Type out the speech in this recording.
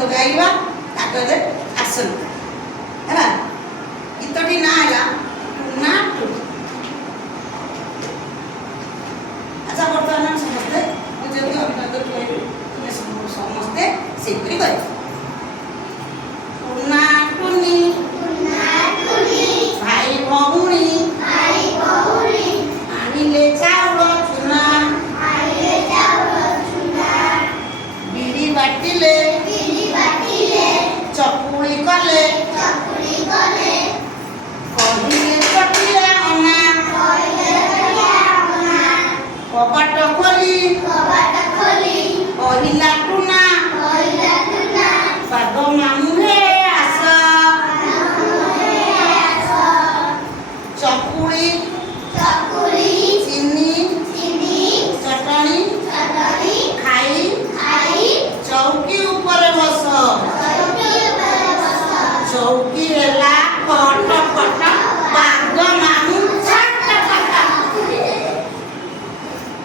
गीत गाइबा ताकले आसन है गीतटी ना है टुना टुनी। अच्छा बर्तमान समस्ते मुझे अभिनंदन कहबी तुम्हें समस्ते से टुना टुनी भाई भौणी आनिले चाउल चुना बिड़ी बाटिले चकुड़ी कले कहिले चटिया अना कबाट खोली पहिला